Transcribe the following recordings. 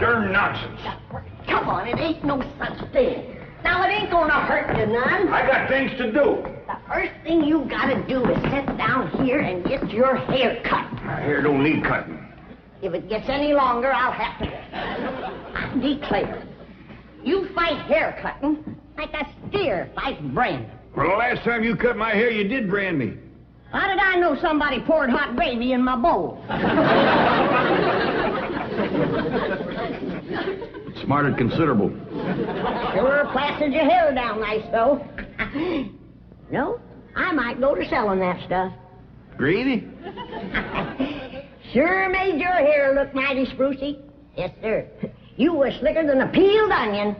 darn nonsense. Come on, it ain't no such thing. Now, it ain't gonna hurt you none. I got things to do. The first thing you gotta do is sit down here and get your hair cut. My hair don't need cutting. If it gets any longer, I'll have to... I declare, you fight hair cutting like a steer fights branding. Well, the last time you cut my hair, you did brand me. How did I know somebody poured hot gravy in my bowl? Smarted considerable. Sure plastered your hair down nice, though. No, I might go to selling that stuff. Greedy? Sure made your hair look mighty sprucey. Yes, sir. You were slicker than a peeled onion.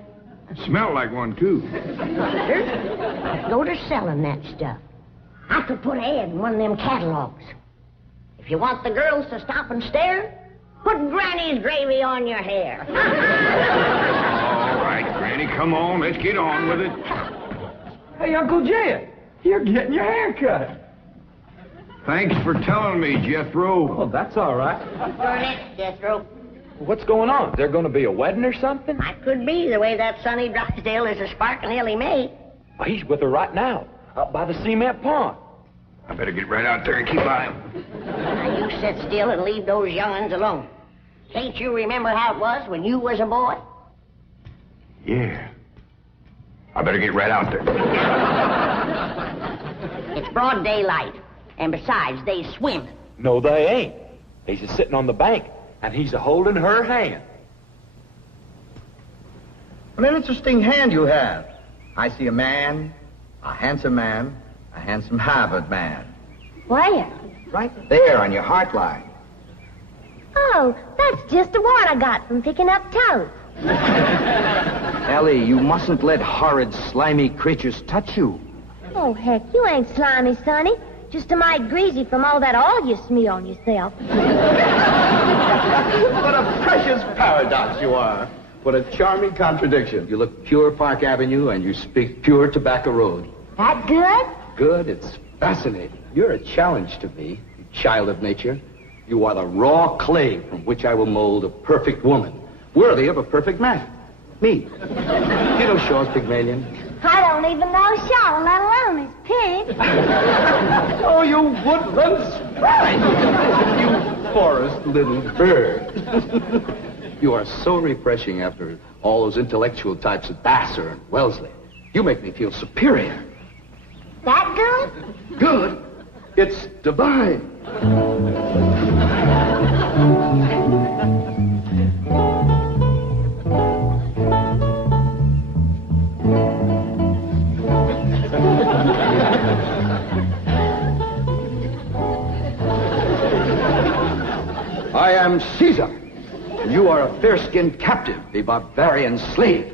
Smelled like one, too. Sir, I'd go to selling that stuff. I could put an ad in one of them catalogs. If you want the girls to stop and stare, put Granny's gravy on your hair. All right, Granny, come on. Let's get on with it. Hey, Uncle Jed, you're getting your hair cut. Thanks for telling me, Jethro. Oh, that's all right. You're next, Jethro. What's going on? Is there going to be a wedding or something? I could be, the way that Sonny Drysdale is a sparking Elly May. Well, he's with her right now, up by the cement pond. I better get right out there and keep by him. Now, you sit still and leave those young'uns alone. Can't you remember how it was when you was a boy? Yeah. I better get right out there. It's broad daylight. And besides, they swim. No, they ain't. He's just sitting on the bank, and he's a-holding her hand. What an interesting hand you have. I see a man, a handsome Harvard man. Where? Right there on your heart line. Oh, that's just a wart I got from picking up toes. Ellie, you mustn't let horrid, slimy creatures touch you. Oh, heck, you ain't slimy, Sonny. Just a mite greasy from all that oil you smear on yourself. What a precious paradox you are. What a charming contradiction. You look pure Park Avenue and you speak pure Tobacco Road. That good? Good, it's fascinating. You're a challenge to me, you child of nature. You are the raw clay from which I will mold a perfect woman, worthy of a perfect man. Me. You know Shaw's Pygmalion? I don't even know Shaw, let alone his pig. Oh, you woodland sprite! You forest little bird. You are so refreshing after all those intellectual types of Vassar and Wellesley. You make me feel superior. That good? Good? It's divine. I am Caesar, and you are a fair-skinned captive, a barbarian slave.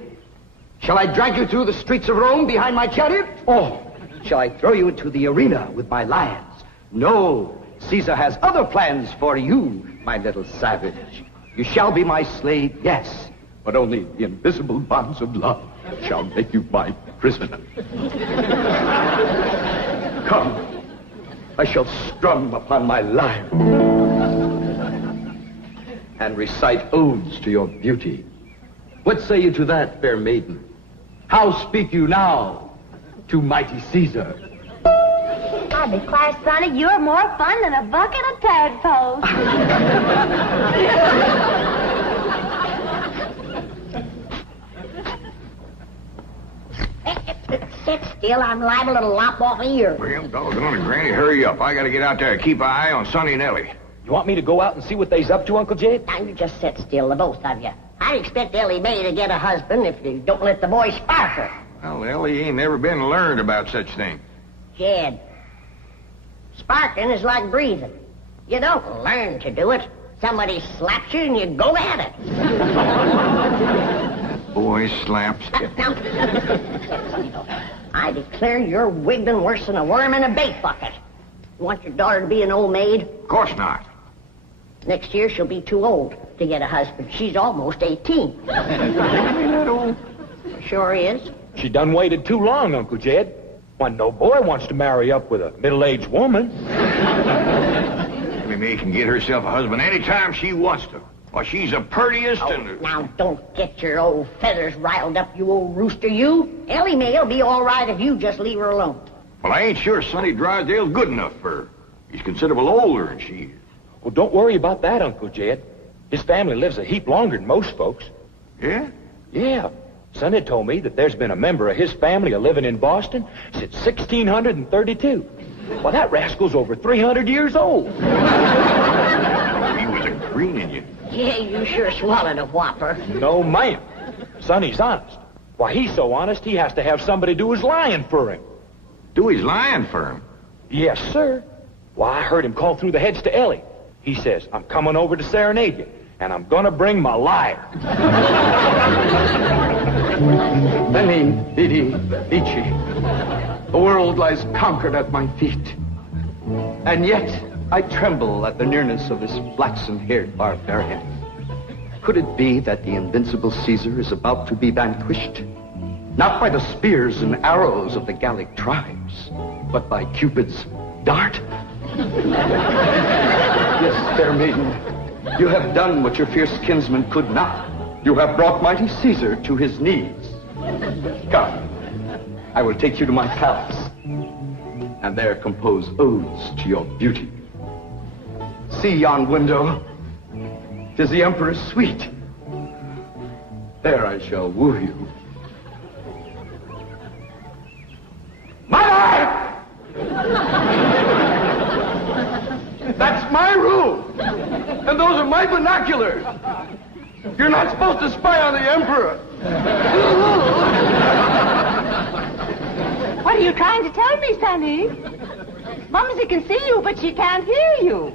Shall I drag you through the streets of Rome behind my chariot? Or shall I throw you into the arena with my lions? No, Caesar has other plans for you, my little savage. You shall be my slave, yes, but only the invisible bonds of love shall make you my prisoner. Come, I shall strum upon my lyre and recite odes to your beauty. What say you to that, fair maiden? How speak you now to mighty Caesar? I declare, Sonny, you're more fun than a bucket of tadpoles. Sit still, I'm liable to lop off a ear. Well, doggone it, Granny, hurry up. I gotta get out there and keep an eye on Sonny and Ellie. You want me to go out and see what they's up to, Uncle Jed? Now, you just sit still, the both of you. I expect Elly May to get a husband if you don't let the boy spark her. Well, Ellie ain't never been learned about such things. Jed, sparking is like breathing. You don't learn to do it. Somebody slaps you and you go at it. Boy slaps. Now, I declare you're wiggling worse than a worm in a bait bucket. You want your daughter to be an old maid? Of course not. Next year she'll be too old to get a husband. She's almost 18. That old? Sure is. She done waited too long, Uncle Jed. Why, no boy wants to marry up with a middle-aged woman. Ellie May can get herself a husband anytime she wants to. Well, she's the prettiest and... Now, don't get your old feathers riled up, you old rooster, you. Elly May will be all right if you just leave her alone. Well, I ain't sure Sonny Drysdale's good enough for her. He's considerable older than she is. Well, don't worry about that, Uncle Jed. His family lives a heap longer than most folks. Yeah? Yeah. Sonny told me that there's been a member of his family living in Boston since 1632. Well, that rascal's over 300 years old. He was a greening you. Yeah, you sure swallowed a whopper. No, ma'am. Sonny's honest. Why, he's so honest he has to have somebody do his lying for him. Do his lying for him? Yes, sir. Why, I heard him call through the heads to Elly. He says, I'm coming over to serenade you, and I'm gonna bring my liar. Veni, vidi, vici. The world lies conquered at my feet. And yet, I tremble at the nearness of this flaxen-haired barbarian. Could it be that the invincible Caesar is about to be vanquished? Not by the spears and arrows of the Gallic tribes, but by Cupid's dart? Yes, fair maiden, you have done what your fierce kinsman could not. You have brought mighty Caesar to his knees. Come, I will take you to my palace, and there compose odes to your beauty. See yon window. 'Tis the Emperor's suite. There I shall woo you. Mother! That's my room, and those are my binoculars. You're not supposed to spy on the Emperor. What are you trying to tell me, Sonny? Mumsy can see you, but she can't hear you.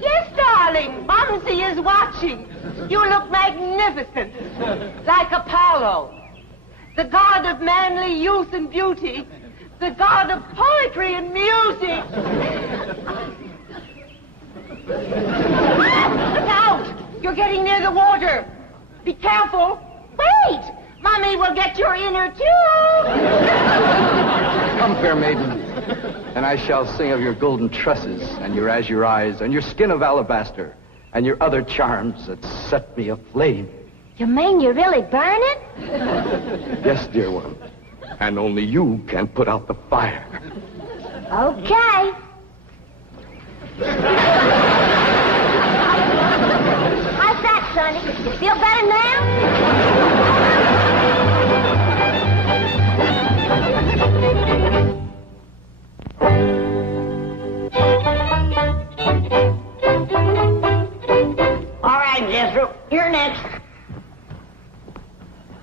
Yes, darling, Mumsy is watching. You look magnificent, like Apollo, the god of manly youth and beauty, the god of poetry and music. Look out! You're getting near the water. Be careful. Wait! Mommy will get your inner tube. Come, fair maiden, and I shall sing of your golden tresses and your azure eyes and your skin of alabaster and your other charms that set me aflame. You mean you really burn it? Yes, dear one, and only you can put out the fire. Okay. How's that, Sonny? You feel better now? All right, Jethro, you're next.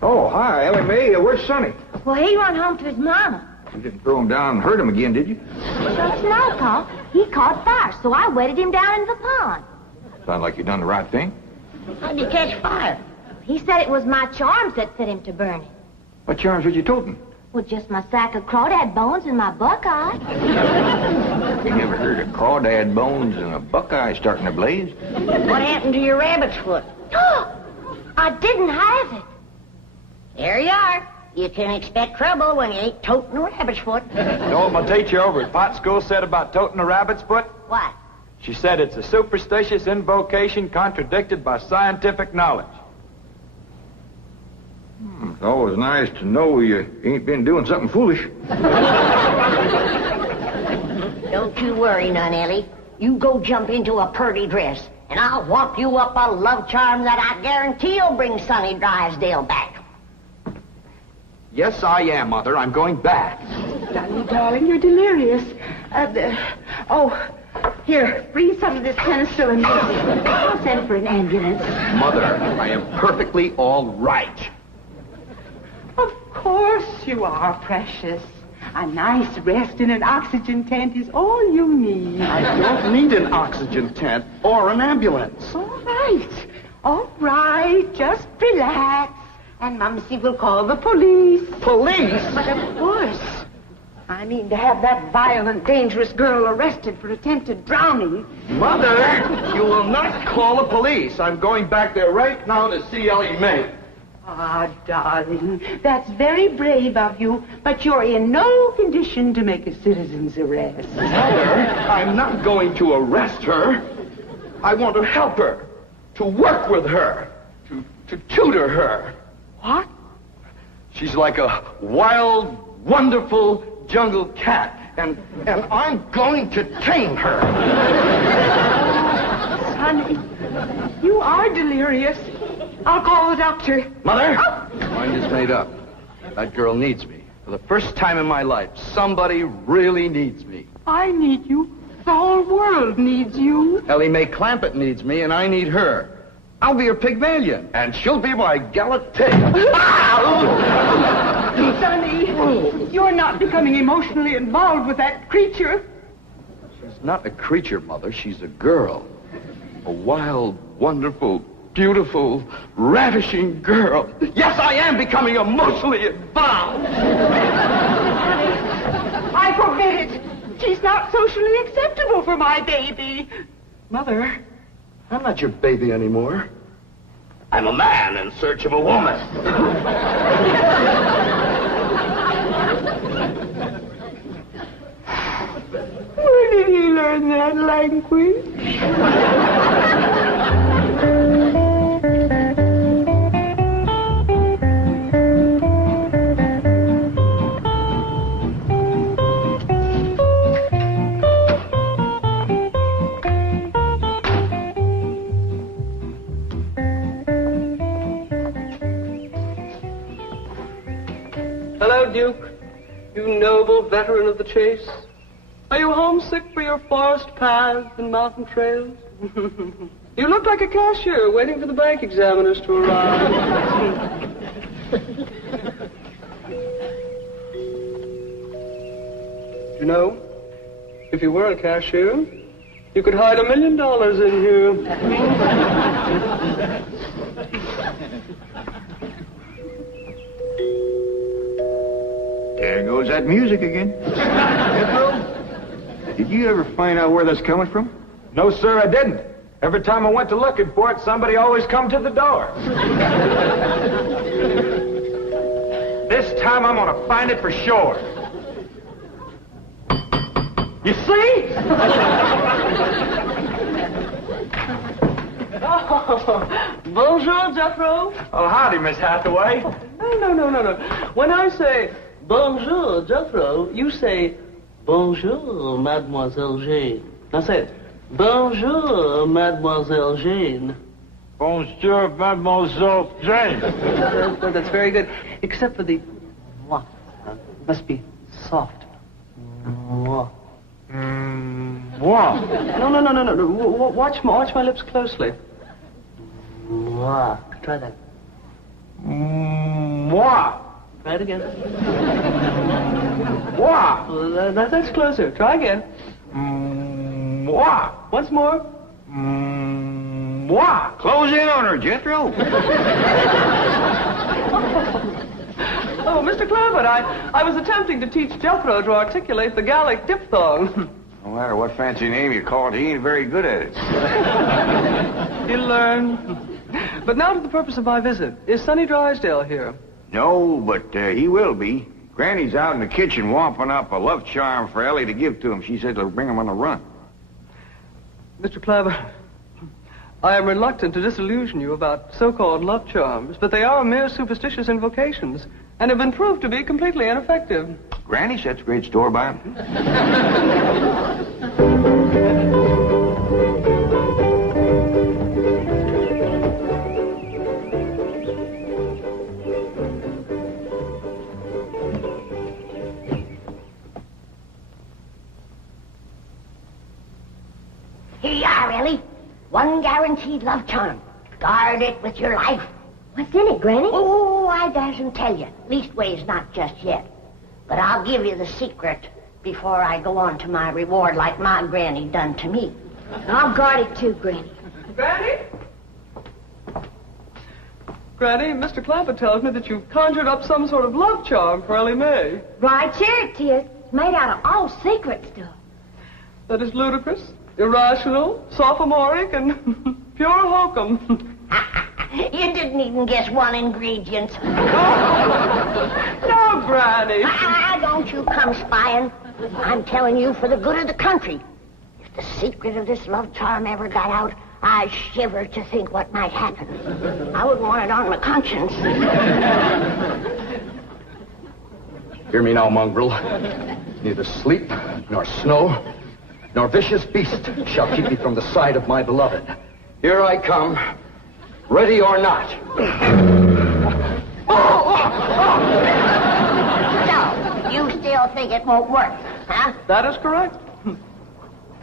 Oh, hi, Elly May. Where's Sonny? Well, he run home to his mama. You didn't throw him down and hurt him again, did you? Shucks no, Pa. He caught fire, so I wetted him down in the pond. Sounds like you done the right thing. How'd you catch fire? He said it was my charms that set him to burning. What charms was you toting? Well, just my sack of crawdad bones and my buckeye. You never heard of crawdad bones and a buckeye starting a blaze? What happened to your rabbit's foot? I didn't have it. There you are. You can expect trouble when you ain't toting a rabbit's foot. You know what my teacher over at Pot School said about toting a rabbit's foot? What? She said it's a superstitious invocation contradicted by scientific knowledge. It's always nice to know you ain't been doing something foolish. Don't you worry none, Elly. You go jump into a purty dress, and I'll walk you up a love charm that I guarantee'll bring Sonny Drysdale back. Yes, I am, Mother. I'm going back. Sonny, darling, you're delirious. Here, bring some of this penicillin. I'll send for an ambulance. Mother, I am perfectly all right. Of course you are, precious. A nice rest in an oxygen tent is all you need. I don't need an oxygen tent or an ambulance. All right, just relax. And Mumsy will call the police. Police? But of course. I mean to have that violent, dangerous girl arrested for attempted drowning. Mother, you will not call the police. I'm going back there right now to see Elly May. Ah, darling, that's very brave of you, but you're in no condition to make a citizen's arrest. Mother, I'm not going to arrest her. I want to help her, to work with her, to tutor her. What? She's like a wild, wonderful jungle cat, and I'm going to tame her. Sonny, you are delirious. I'll call the doctor. Mother, my mind is made up. That girl needs me. For the first time in my life, somebody really needs me. I need you. The whole world needs you. Elly May Clampett needs me, and I need her. I'll be her Pygmalion, and she'll be my Galatea. Sonny, you're not becoming emotionally involved with that creature. She's not a creature, Mother. She's a girl. A wild, wonderful, beautiful, ravishing girl. Yes, I am becoming emotionally involved. I forbid it. She's not socially acceptable for my baby. Mother, I'm not your baby anymore. I'm a man in search of a woman. Where did he learn that language? Hello, Duke. You noble veteran of the chase. Are you homesick for your forest paths and mountain trails? You look like a cashier waiting for the bank examiners to arrive. You know, if you were a cashier, you could hide $1 million in here. There goes that music again. Jethro, did you ever find out where that's coming from? No, sir, I didn't. Every time I went to looking for it, somebody always come to the door. This time I'm gonna find it for sure. You see? Oh, bonjour, Jethro. Oh, howdy, Miss Hathaway. No. When I say bonjour, Jethro, you say bonjour, Mademoiselle Jane. Now say it. Bonjour, Mademoiselle Jane. Bonjour, Mademoiselle Jane. That's very good. Except for the mwah. Must be soft. Mwah. What? No. Watch my lips closely. Mwah. Try that. What? Try it again. What? That's closer. Try again. What? Once more. What? Close in on her, Jethro. Oh, Mr. Clampett, I was attempting to teach Jethro to articulate the Gallic diphthong. No matter what fancy name you call it, he ain't very good at it. He'll learn. But now to the purpose of my visit. Is Sonny Drysdale here? No, but he will be. Granny's out in the kitchen whomping up a love charm for Ellie to give to him. She said it'll bring him on the run. Mr. Clampett, I am reluctant to disillusion you about so-called love charms, but they are mere superstitious invocations and have been proved to be completely ineffective. Granny sets great store by him. Here you are, Ellie. One guaranteed love charm. Guard it with your life. What's in it, Granny? Oh, I dasn't tell you. Leastways, not just yet. But I'll give you the secret before I go on to my reward like my granny done to me. I'll guard it too, Granny. Granny? Granny, Mr. Clampett tells me that you've conjured up some sort of love charm for Elly May. Right here it is. It's made out of all secret stuff. That is ludicrous, irrational, sophomoric, and pure hokum. You didn't even guess one ingredient. No, Granny. Don't you come spying. I'm telling you for the good of the country. If the secret of this love charm ever got out, I shiver to think what might happen. I wouldn't want it on my conscience. Hear me now, mongrel. Neither sleep, nor snow, nor vicious beast shall keep me from the side of my beloved. Here I come, ready or not. So, you still think it won't work, huh? That is correct.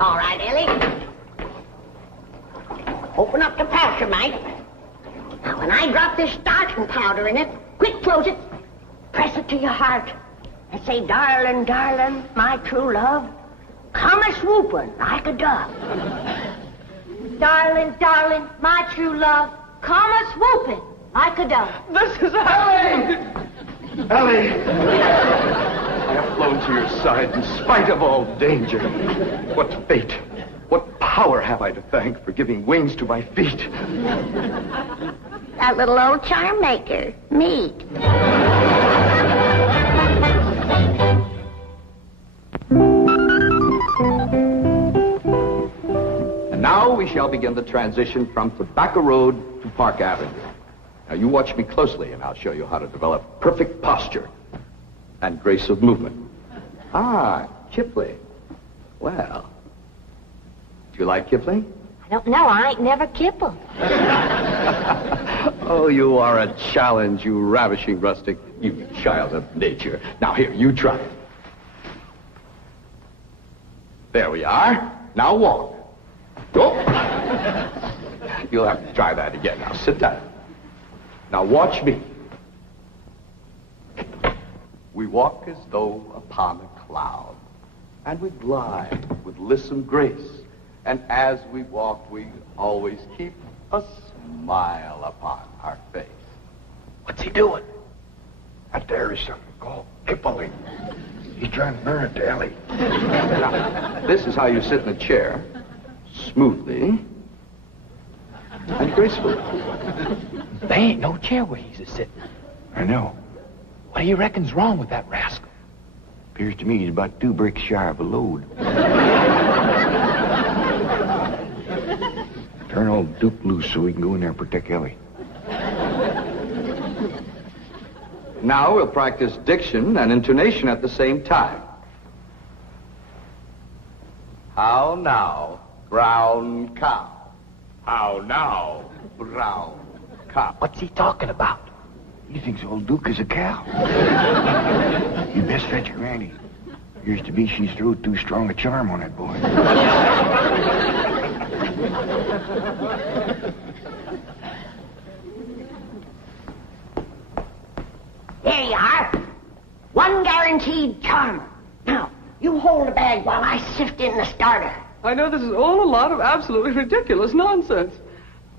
All right, Ellie. Open up the pouch, Mike. Now, when I drop this starching powder in it, quick close it, press it to your heart, and say, darling, darling, my true love, come a-swooping like a dove. Darling, darling, my true love, come a-swooping like a dove. This is Elly! Elly! I have flown to your side in spite of all danger. What fate, what power have I to thank for giving wings to my feet? That little old charm maker, me. And now we shall begin the transition from Tobacco Road to Park Avenue. Now you watch me closely and I'll show you how to develop perfect posture and grace of movement. Ah, Kipling. Well, do you like Kipling? I don't know. I ain't never kippled. Oh, you are a challenge, you ravishing rustic, you child of nature. Now here, you try it. There we are. Now walk. Go. You'll have to try that again. Now sit down. Now watch me. We walk as though upon a cloud, and we glide with lissom grace. And as we walk, we always keep a smile upon our face. What's he doing? Out there is something called Pygmalion. He's trying to burn it to Ellie. Now, this is how you sit in a chair, smoothly and gracefully. There ain't no chair where he's a-sitting. I know. What do you reckon's wrong with that rascal? Appears to me he's about 2 bricks shy of a load. Turn old Duke loose so we can go in there and protect Ellie. Now we'll practice diction and intonation at the same time. How now, brown cow? How now, brown cow? What's he talking about? He thinks old Duke is a cow. You best fetch Granny. Appears to be she's threw too strong a charm on that boy. There you are. One guaranteed charm. Now, you hold the bag while I sift in the starter. I know this is all a lot of absolutely ridiculous nonsense.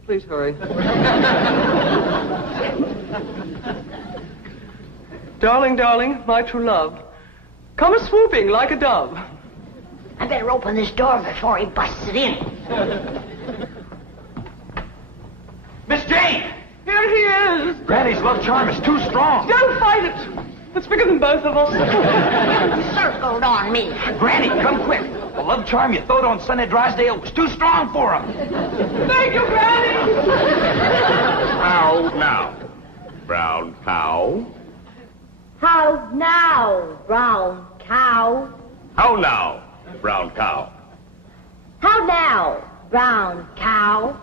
Please hurry. Darling, darling, my true love, come a-swooping like a dove. I better open this door before he busts it in. Miss Jane! Here he is. Granny's love charm is too strong. Don't fight it. It's bigger than both of us. Circled on me. Granny, come quick. The love charm you throwed on Sonny Drysdale was too strong for him. Thank you, Granny. How now, brown cow? How now, brown cow? How now, brown cow? How now, brown cow?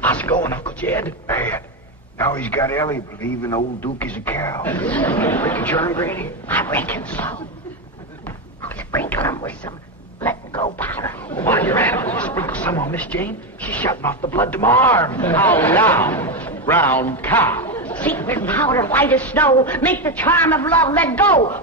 How's it going, Uncle Jed? Bad. Now he's got Ellie believing old Duke is a cow. Break the charm, Granny? I reckon so. I'll sprinkle him with some letting go powder. While you're at it, you sprinkle some on Miss Jane. She's shutting off the blood to my arm. How now, brown cow? Secret powder, white as snow. Make the charm of love let go.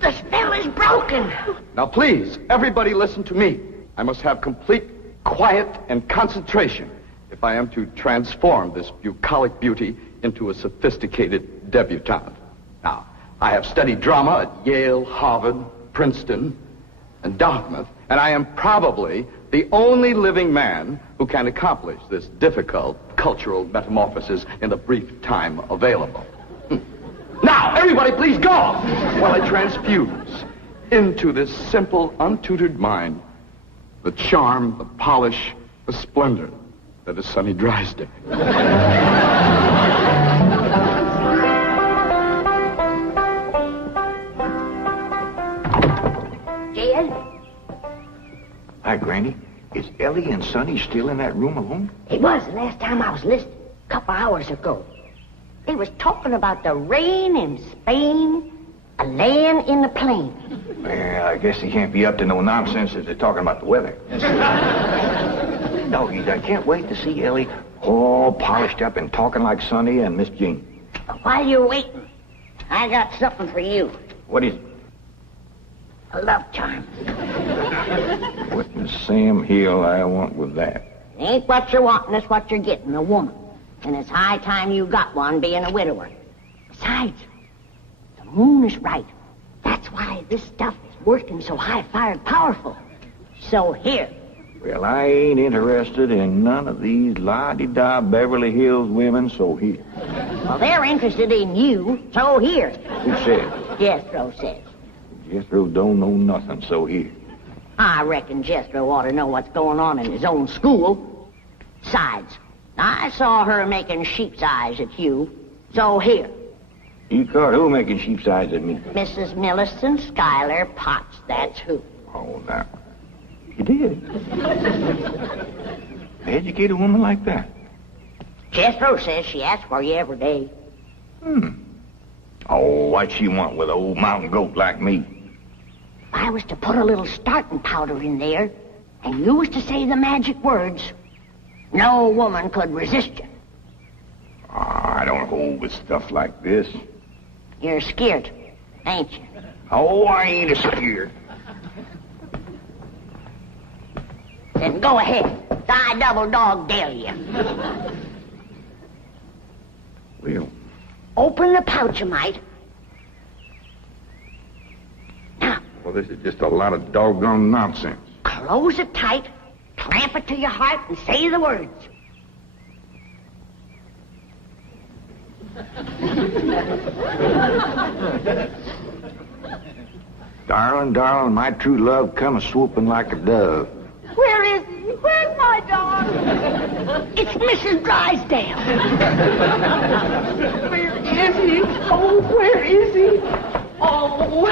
The spell is broken. Now please, everybody listen to me. I must have complete quiet and concentration if I am to transform this bucolic beauty into a sophisticated debutante. Now, I have studied drama at Yale, Harvard, Princeton, and Dartmouth, and I am probably the only living man who can accomplish this difficult cultural metamorphosis in the brief time available. Now, everybody please go while I transfuse into this simple, untutored mind the charm, the polish, the splendor that is Sonny Drysdale. Jed? Hi, Granny. Is Ellie and Sonny still in that room alone? It was the last time I was listening, a couple hours ago. They was talking about the rain in Spain, a land in the plain. Well, I guess they can't be up to no nonsense if they're talking about the weather. Doggies, I can't wait to see Ellie all polished up and talking like Sonny and Miss Jean. But while you're waiting, I got something for you. What is it? A love charm. What in Sam Hill I want with that? It ain't what you're wanting, it's what you're getting, a woman. And it's high time you got one, being a widower. Besides, the moon is right. That's why this stuff is working so high-fired powerful. So here. Well, I ain't interested in none of these la-di-da Beverly Hills women, so here. Well, they're interested in you, so here. Who said? Jethro says. Jethro don't know nothing, so here. I reckon Jethro ought to know what's going on in his own school. Besides, I saw her making sheep's eyes at you, so here. You caught who making sheep's eyes at me? Mrs. Millicent Schuyler Potts, that's who. Oh, now. You did? Educate a woman like that? Jethro says she asks for you every day. Oh, what she want with an old mountain goat like me? If I was to put a little starting powder in there, and you was to say the magic words, no woman could resist you. I don't hold with stuff like this. You're scared, ain't you? Oh, I ain't scared. Then go ahead. I double dog dare you. Well, Open the pouch, you might. Now, well, this is just a lot of doggone nonsense. close it tight, clamp it to your heart, and say the words. Darling, darling, my true love come a-swooping like a dove. Where is he? Where's my dog? It's Mrs. Drysdale. Where is he? Oh, where is he? Oh,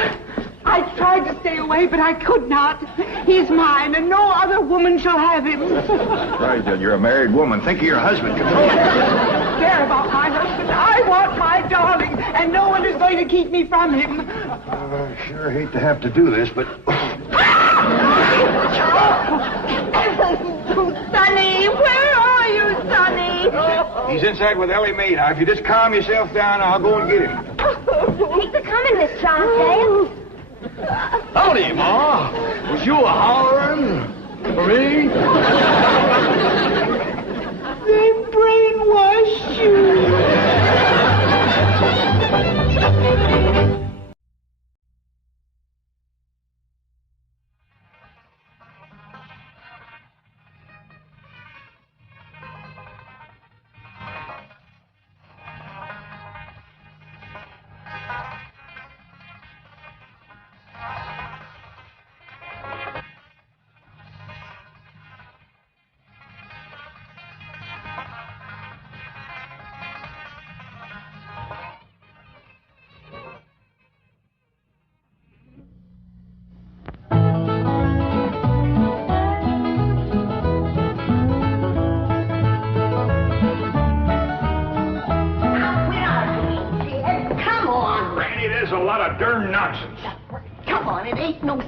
I tried to stay away, but I could not. He's mine, and no other woman shall have him. Drysdale, you're a married woman. Think of your husband. Control it. Care about my husband. I want my darling, and no one is going to keep me from him. I sure hate to have to do this, but... Sonny, where are you, Sonny? He's inside with Elly May. Now, if you just calm yourself down, I'll go and get him. Thanks for coming, Miss Drysdale. Howdy, Ma. Was you a-hollering for me? They brainwashed you. There's a lot of darn nonsense. Come on, it ain't no